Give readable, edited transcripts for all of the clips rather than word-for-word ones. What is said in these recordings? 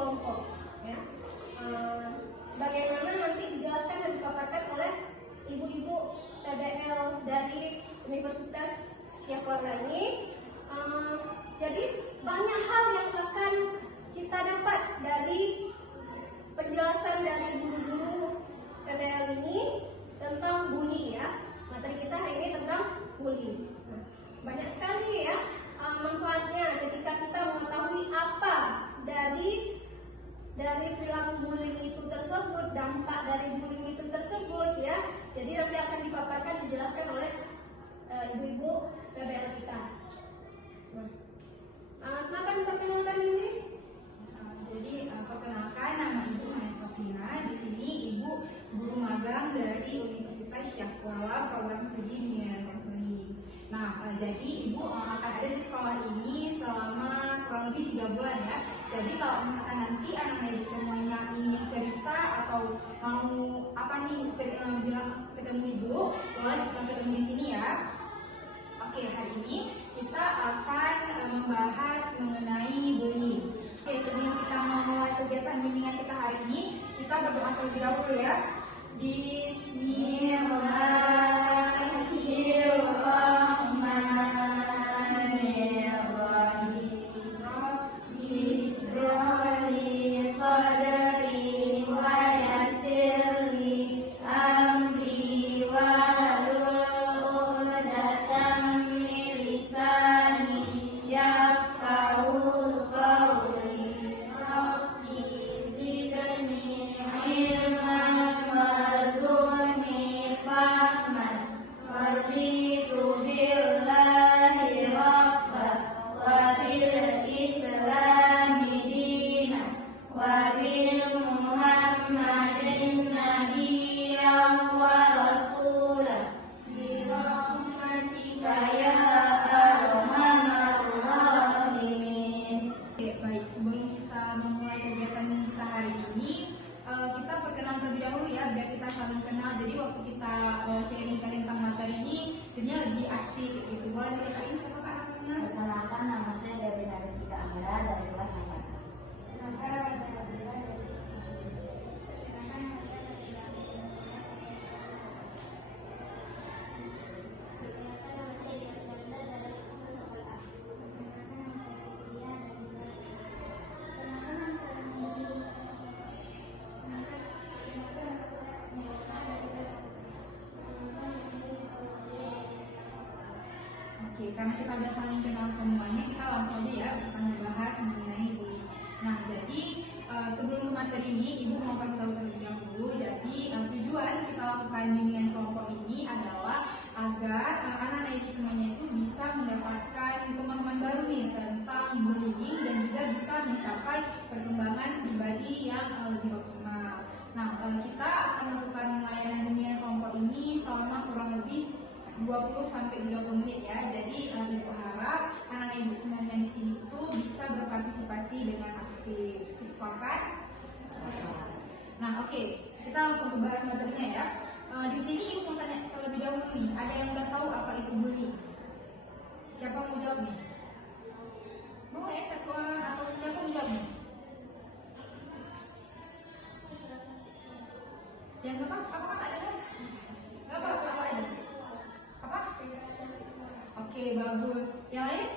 kelompok. Ya. Sebagaimana nanti dijelaskan dan dipaparkan oleh ibu-ibu PBL dari Universitas Syiah ini. Jadi banyak hal yang akan kita dapat dari penjelasan dari guru-guru PBL ini tentang bully ya. Materi kita hari ini tentang bully. Banyak sekali ya manfaatnya ketika kita mengetahui apa dari perilaku bullying itu tersebut, dampak dari bullying itu tersebut ya. Jadi nanti akan dipaparkan, dijelaskan oleh ibu-ibu PBL kita. Silakan perkenalkan ini. Jadi perkenalkan, nama Ibu Maya Sofina. Di sini Ibu guru magang dari Universitas Syiah program studi dunia dan konseling. Nah, jadi Ibu akan ada di sekolah ini selama kurang lebih 3 bulan ya. Jadi kalau misalkan nanti anak-anak Ibu semuanya ingin cerita atau mau apa nih bilang ketemu Ibu, boleh ketemu di sini ya. Oke, hari ini kita akan membahas mengenai bullying. Oke, sebelum kita memulai kegiatan bimbingan kita hari ini, kita berdoa terlebih dahulu ya. Bismillahirrahmanirrahim. Rabbi shrahli sadri wa yassirli amri wahlul 'uqdatam min lisani yafqahu qawli. Rabbi zidni ilman warzuqni fahman warziqu billahi rabban wa bil islami dinan wa bil muhammadin nabiyyan wa rasulan bi rahmatika ya arhamar rahimin. Oke, baik, sebelum kita memulai kegiatan kita hari ini, kita perkenalan terlebih dahulu ya, biar kita saling kenal. Jadi waktu kita sharing-sharing tentang materi ini, jadinya lebih asik gitu. Boleh diceritain siapa kak namanya? Perkenalkan, nama saya Dewi Naristika Amira dari kelas 4. Kenapa saya Abdullah dari Oke, karena kita udah saling kenal semuanya, kita langsung aja ya akan membahas mengenai bullying. Nah, jadi sebelum materi ini, Ibu mau kasih tahu terlebih dahulu. Jadi tujuan kita lakukan bimbingan kelompok ini adalah agar anak-anak Ibu semuanya itu bisa mendapatkan pemahaman baru nih tentang bullying dan juga bisa mencapai perkembangan pribadi yang lebih optimal. Nah, kita akan melakukan layanan bimbingan kelompok ini selama kurang lebih 20-30 menit ya. Jadi Ibu harap anak-anak Ibu semuanya di sini itu bisa berpartisipasi dengan aktif. Sepakat? Nah, oke. Kita langsung bahas materinya ya. Di sini Ibu mau tanya terlebih dahulu nih. Ada yang udah tahu apa itu bullying? Siapa mau jawab nih? Boleh satu orang atau siapa mau jawab nih? Yang pertama apa ada kan? Apa aja? Apa? Oke, bagus. Yang lain?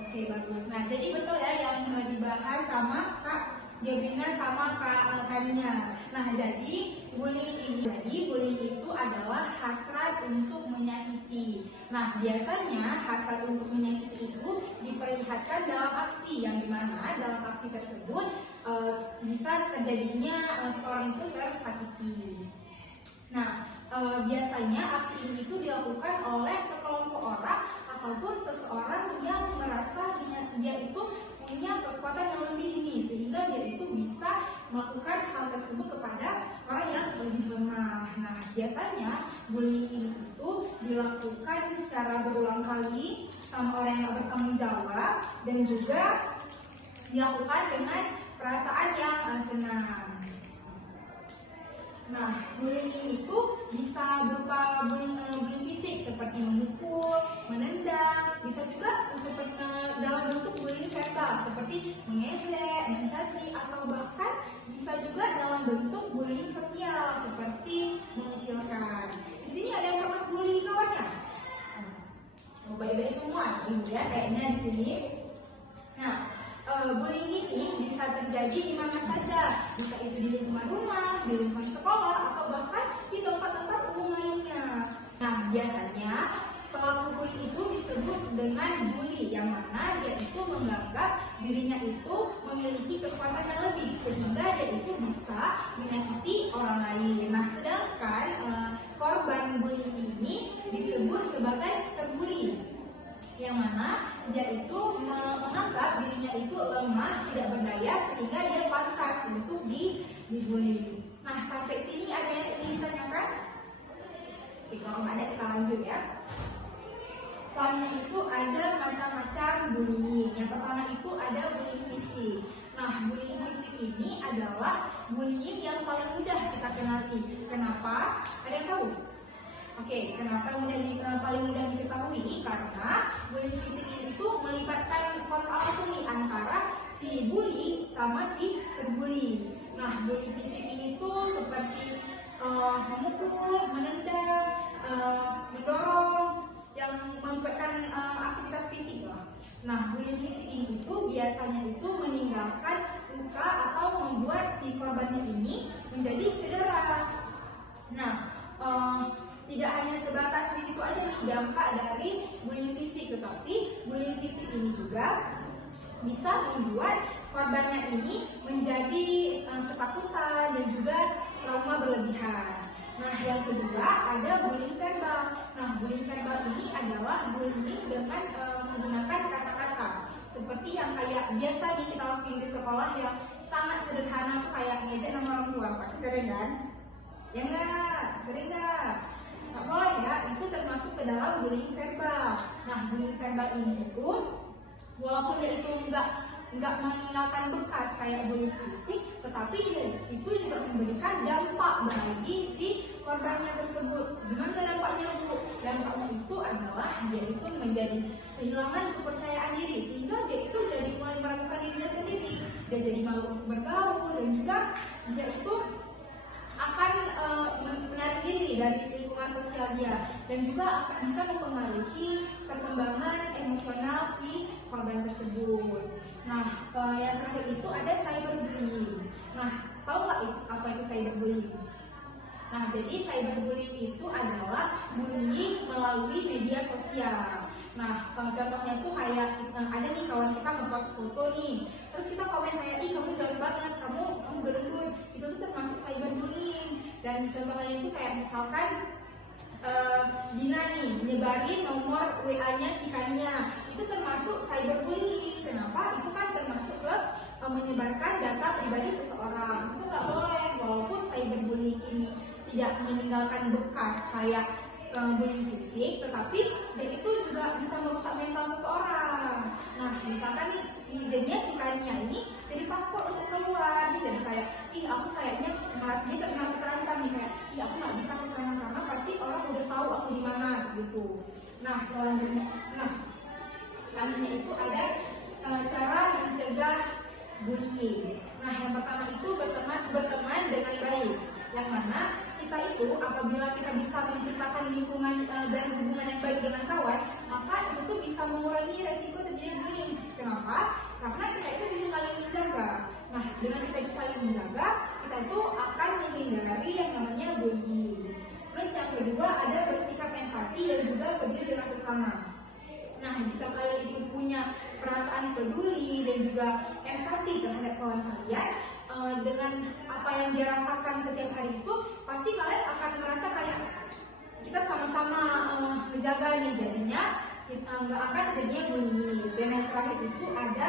Oke, bagus. Nah, jadi betul ya yang dibahas sama Kak Debrina sama Kak Kaminya. Nah, jadi bullying itu adalah hasrat untuk menyakiti. Nah, biasanya hasrat untuk menyakiti itu diperlihatkan dalam aksi yang dimana dalam aksi tersebut bisa terjadinya seseorang itu tersakiti. Nah, biasanya aksi ini itu dilakukan oleh sekelompok orang ataupun seseorang yang merasa dia itu punya kekuatan yang lebih tinggi sehingga dia itu bisa melakukan hal tersebut kepada orang yang lebih lemah. Nah, biasanya bullying itu dilakukan secara berulang kali sama orang yang bertanggung jawab dan juga dilakukan dengan perasaan yang senang. Nah, bullying itu bisa berupa bullying fisik seperti memukul, menendang, bisa juga seperti dalam bentuk bullying verbal seperti mengejek, mencaci, atau bahkan bisa juga dalam bentuk bullying sosial seperti mengecilkan. Di sini ada yang pernah bully kawannya? Oh, baik-baik semua, ibu ya kayaknya di sini. Nah, bullying ini bisa terjadi di mana saja, bisa itu di lingkungan rumah, di lingkungan sekolah, atau bahkan di tempat-tempat umum lainnya. Nah, biasanya pelaku bullying itu disebut dengan bully, yang mana dia itu menganggap dirinya itu memiliki kekuatan yang lebih sehingga dia itu bisa menyakiti orang lain. Nah, sedangkan korban bullying ini disebut sebagai terbully, yang mana dia itu menganggap dirinya itu lemah, tidak berdaya sehingga dia pantas untuk dibully. Nah, sampai sini ada yang ingin ditanyakan? Oke, kalau nggak ada kita lanjut ya. Selanjutnya itu ada macam-macam bullying. Yang pertama itu ada bullying fisik. Nah, bullying fisik ini adalah bullying yang paling mudah kita kenali. Kenapa? Ada yang tahu? Oke, kenapa paling mudah diketahui? Karena bullying fisik ini itu melibatkan kontak langsung nih antara si bully sama si terbully. Nah, bullying fisik ini tuh seperti memukul, menendang, mendorong, yang melibatkan aktivitas fisik lah. Nah, bullying fisik ini itu biasanya itu meninggalkan luka atau membuat si korbannya ini menjadi cedera. Nah, tidak hanya sebatas di situ aja nih dampak dari bullying fisik, tetapi bullying fisik ini juga bisa membuat korbannya ini menjadi ketakutan dan juga trauma berlebihan. Nah, yang kedua ada bullying verbal. Nah, bullying verbal ini adalah bullying dengan menggunakan kata-kata seperti yang kayak biasa nih kita lakuin di sekolah, yang sangat sederhana tuh kayak ngejek nama orang tua. Pasti sering kan? Ya enggak? Sering enggak? Nggak boleh ya, itu termasuk ke dalam bullying verbal. Nah, bullying verbal ini itu walaupun dia itu nggak meninggalkan bekas kayak bullying fisik, tetapi dia itu juga memberikan dampak bagi si korbannya tersebut. Gimana dampaknya, Bu? Dampaknya itu adalah dia itu menjadi kehilangan kepercayaan diri, sehingga dia itu jadi mulai meragukan dirinya sendiri. Dia jadi malu untuk bergaul, dan juga dia itu akan menarik diri dari lingkungan sosial dia, dan juga akan bisa mempengaruhi perkembangan emosional si korban tersebut. Nah, yang terakhir itu ada cyberbullying. Nah, tahu nggak apa itu cyberbullying? Nah, jadi cyberbullying itu adalah bullying melalui media sosial. Nah, contohnya tuh kayak ada nih kawan kita ngepost foto nih, terus kita komen kayak, ih kamu jelek banget, kamu gendut, itu tuh termasuk cyberbullying. Dan contoh lain itu kayak misalkan Dina nih nyebarin nomor WA-nya si Kania, itu termasuk cyberbullying. Kenapa? Itu kan termasuk ke menyebarkan data pribadi seseorang. Itu nggak boleh, walaupun cyberbullying ini tidak meninggalkan bekas kayak bullying fisik, tetapi dia itu juga bisa merusak mental seseorang. Nah, misalkan nih jadinya si Kania ini jadi takut untuk keluar, dia jadi kayak, ih aku kayaknya dia terancam nih, kayak, ih aku nggak bisa kesana karena pasti orang udah tahu aku di mana gitu. Nah, selanjutnya itu ada cara mencegah bullying. Nah, yang pertama itu berteman dengan baik, yang mana kita itu apabila kita bisa menciptakan lingkungan dan hubungan yang baik dengan kawan, maka itu tuh bisa mengurangi resiko terjadi bullying. Kenapa? Karena kita itu bisa saling menjaga. Nah, dengan kita bisa saling menjaga, kita itu akan menghindari yang namanya bullying. Terus yang kedua ada bersikap empati dan juga peduli dengan sesama. Nah, jika kalian itu punya perasaan peduli dan juga empati terhadap kawan kalian, dengan apa yang dia rasakan setiap hari itu, pasti kalian akan merasa kayak kita sama-sama menjaga nih, jadinya kita nggak akan terjadinya bullying. Dan yang terakhir itu ada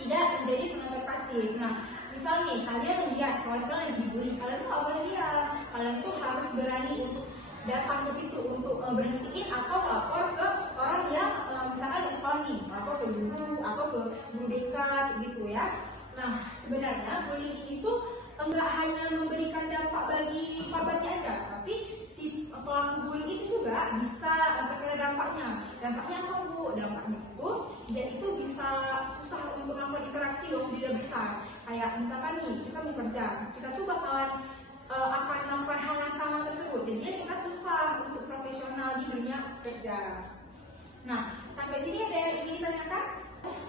tidak menjadi penonton pasif. Nah, misal nih kalian lihat kawan kalian lagi dibully, kalian tuh nggak boleh diam, kalian tuh harus berani untuk datang ke situ untuk berhentiin atau lapor ke orang yang misalkan di sekolah nih, atau ke guru atau ke guru dekat gitu ya. Nah, sebenarnya bullying itu enggak hanya memberikan dampak bagi korbannya aja, tapi si pelaku bullying itu juga bisa terkena dampaknya. Dampaknya apa, Bu? Dampaknya itu jam. Kita tuh bakalan akan melakukan hal yang sama tersebut. Jadi kita susah untuk profesional di dunia kerja. Nah, sampai sini ada yang ingin ditanyakan?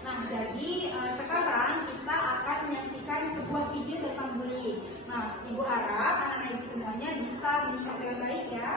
Nah, jadi sekarang kita akan menyaksikan sebuah video tentang bullying. Nah, Ibu harap anak-anak Ibu semuanya bisa menyimak dengan baik ya.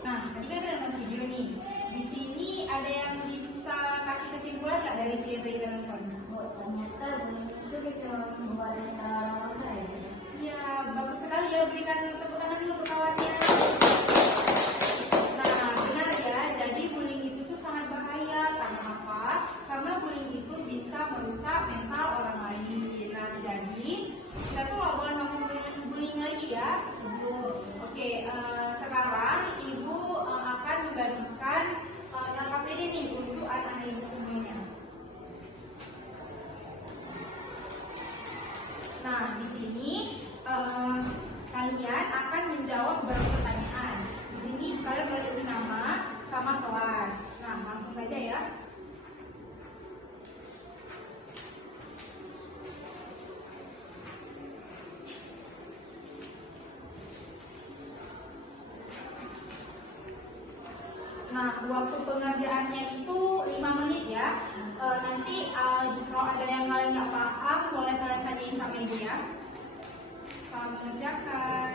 Nah, tadi kan ada nonton video nih. Di sini ada yang bisa kasih kesimpulan nggak dari video yang kita nonton? Oh, ternyata bullying itu bisa membuat kita rasa ya. Ya, bagus sekali ya. Berikan tepuk tangan dulu untuk kawannya. Nah, benar ya. Jadi bullying itu tuh sangat bahaya. Karena apa? Karena bullying itu bisa merusak mental orang lain. Nah, jadi kita tuh nggak boleh melakukan bullying lagi ya. Oke, sekarang Ibu akan membagikan LKPD nih untuk anak-anak Ibu semuanya. Nah, di sini kalian akan menjawab beberapa pertanyaan. Di sini kalian boleh isi nama sama kelas. Nah, langsung saja ya. Nah, waktu pengerjaannya itu 5 menit ya. Nanti kalau ada yang kalian nggak paham, boleh kalian tanyain sama Ibu ya. Selamat mengerjakan.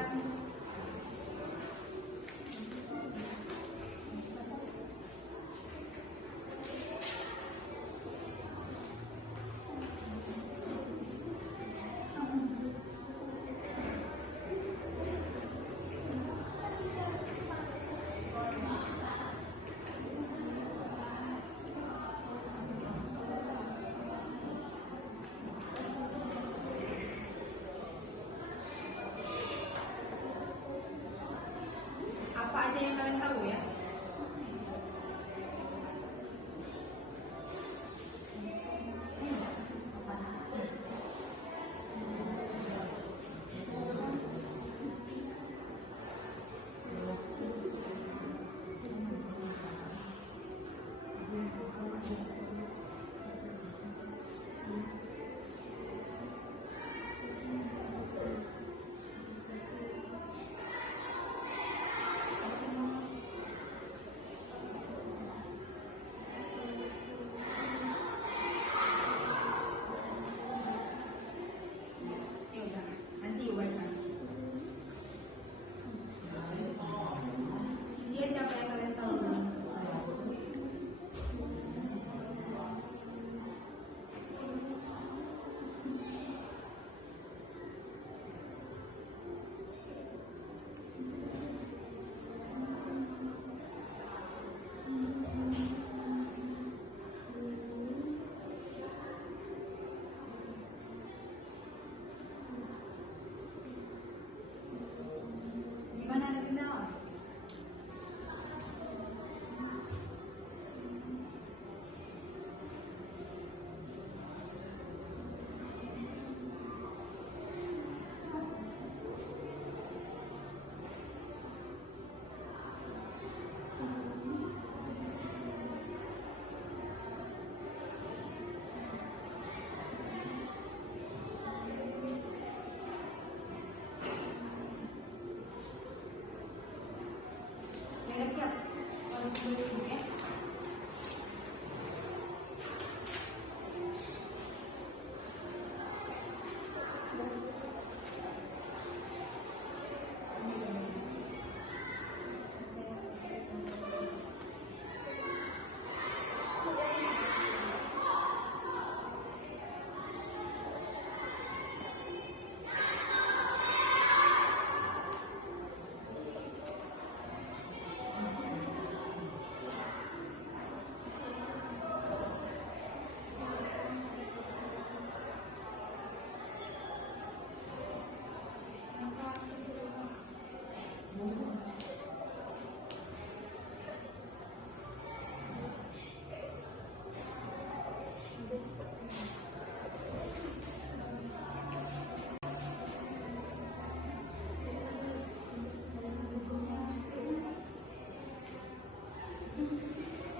dulu ya.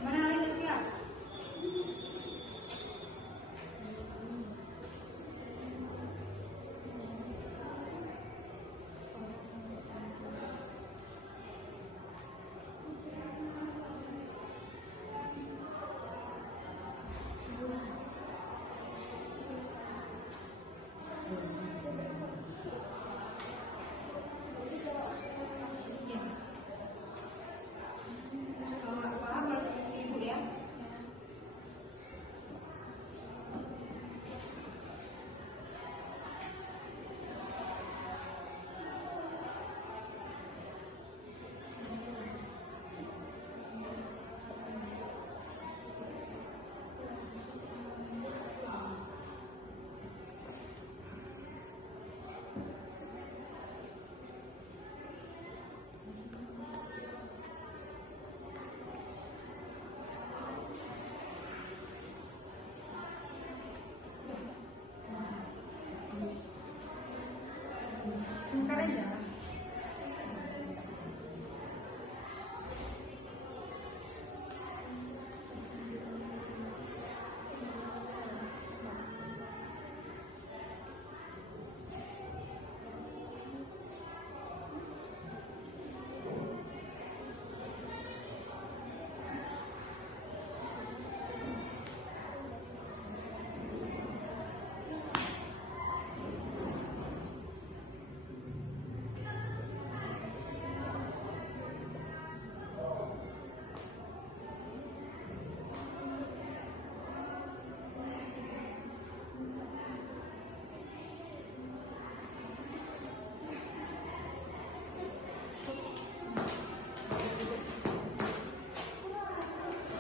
Mana lagi udah siap? Kalau nggak paham harus ke ibu ya. Sebentar aja.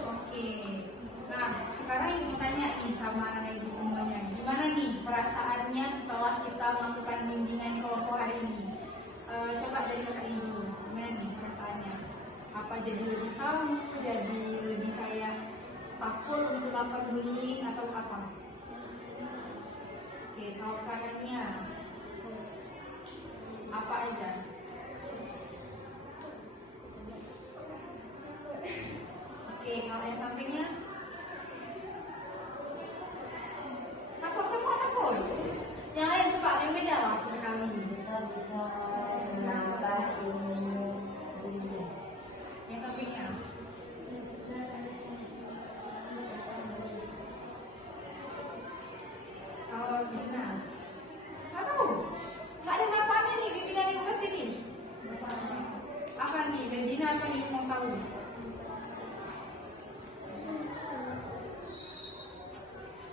Oke. Nah, sekarang ibu mau tanya nih sama anak ibu semuanya. Gimana nih perasaannya setelah kita melakukan bimbingan kelompok hari ini? Coba dari kakak ibu, gimana nih perasaannya? Apa jadi lebih calm, jadi lebih kayak takut untuk melakukan bullying atau apa? Oke, kalau kanannya apa aja? Oke, kalau yang sampingnya takut semua takut. Yang lain coba yang beda lah sesekali. Kita bisa menambah ilmu dunia. Yang sampingnya. Kalau Dina, nggak tahu. Nggak ada manfaatnya nih bimbingan ibu ke sini. Apa nih? Dan Dina apa nih mau tahu?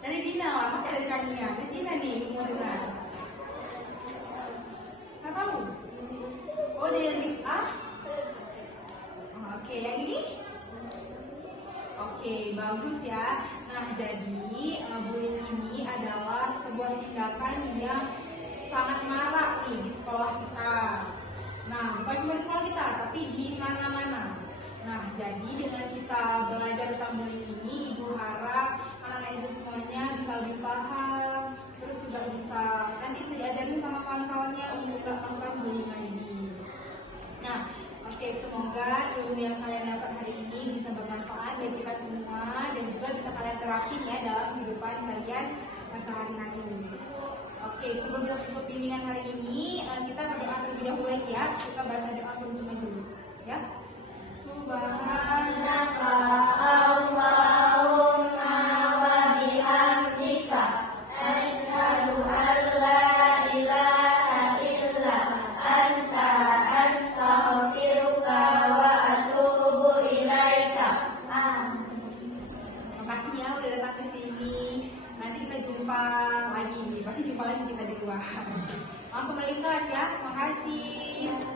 Dari Dina lah, masih dari Tania. Dari Dina nih mau dengar. Nggak tahu. Oh jadi lebih Oke, yang ini? Oke, bagus ya. Nah, jadi bullying ini adalah sebuah tindakan yang sangat marak nih di sekolah kita. Nah, bukan cuma di sekolah kita, tapi di mana-mana. Nah, jadi dengan kita belajar tentang bullying ini, ibu harap anak-anak ibu semuanya bisa lebih paham, terus juga bisa nanti bisa diajarin sama kawan-kawannya untuk tidak melakukan bullying lagi. Nah, oke, semoga ilmu yang kalian dapat hari ini bisa bermanfaat bagi kita semua dan juga bisa kalian terapin ya dalam kehidupan kalian sehari-hari. Oke, sebelum kita tutup bimbingan hari ini, kita berdoa terlebih dahulu lagi ya. Kita baca doa penutup majelis, ya. Subhanallah. jumpa lagi. Pasti jumpa lagi kita di luar. Langsung balik kelas ya. Makasih.